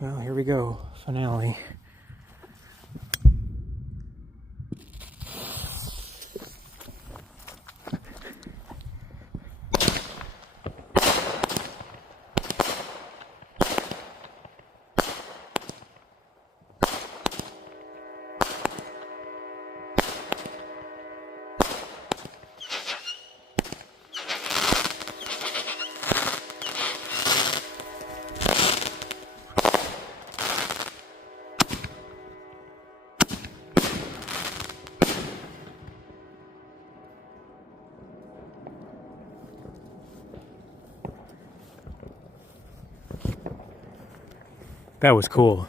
Well, here we go. Finale. That was cool.